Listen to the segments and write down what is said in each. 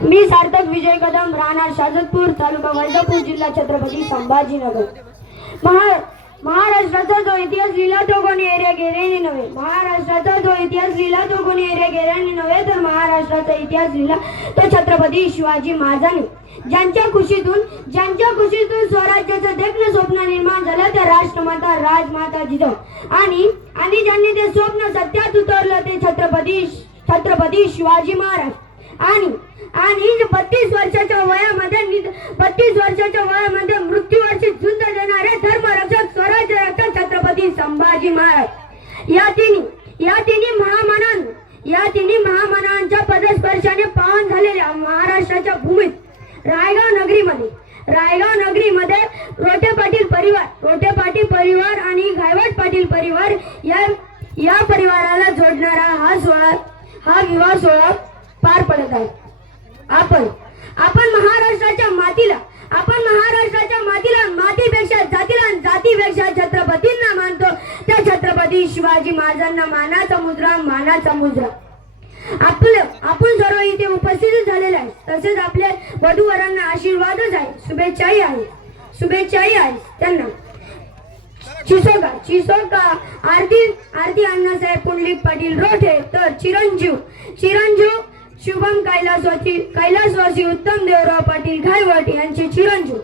मी सार्थक विजय कदम, राहणार शाजतपूर, तालुका वैजापूर, जिल्हा छत्रपती संभाजीनगर। महाराष्ट्राचा जो इतिहास लिहिला तो कोणी एरिया गेल्याने नव्हे, महाराष्ट्राचा जो इतिहास लिहिला तो कोणी एरिया गेल्याने नव्हे, तर महाराष्ट्राचा इतिहास लिहिला तो छत्रपती शिवाजी महाराजांनी। ज्यांच्या खुशीतून स्वराज्याचं देखणं स्वप्न निर्माण झालं त्या राष्ट्रमाता राजमाता जिजाऊ आणि ज्यांनी ते स्वप्न सत्यात उतरलं ते छत्रपती शिवाजी महाराज। आणि 32 वर्षाच्या वयामध्ये मृत्यूवरची झुंज देणारे धर्मरक्षक स्वराज्य रक्षक छत्रपती संभाजी महाराज या तिन्ही महामानांच्या पदस्पर्शाने पावन झालेल्या महाराष्ट्राच्या भूमीत रायगाव नगरीमध्ये रोटे पाटील परिवार आणि गायवट पाटील परिवार या परिवाराला जोडणारा हा विवाह सोहळा पार पडत आहे। आपण महाराष्ट्राच्या मातीपेक्षा जातीपेक्षा छत्रपतींना मानतो, त्या छत्रपती शिवाजी महाराजांना मानाचा मुजरा। आपण सर्व इथे उपस्थित झालेले आहे, तसेच आपल्या वधूवरांना आशीर्वादच आहे, शुभेच्छाही आहे त्यांना। चिसोका आरती अण्णासाहेब पुंडलिक पाटील रोठे, तर चिरंजीव शुभम कैलासवासी उत्तम देवराव पाटील घायवट यांचे चिरंजीव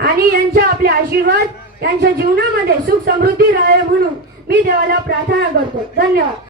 आणि यांच्या आपले आशीर्वाद यांच्या जीवनामध्ये सुख समृद्धी राहावे म्हणून मी देवाला प्रार्थना करतो। धन्यवाद।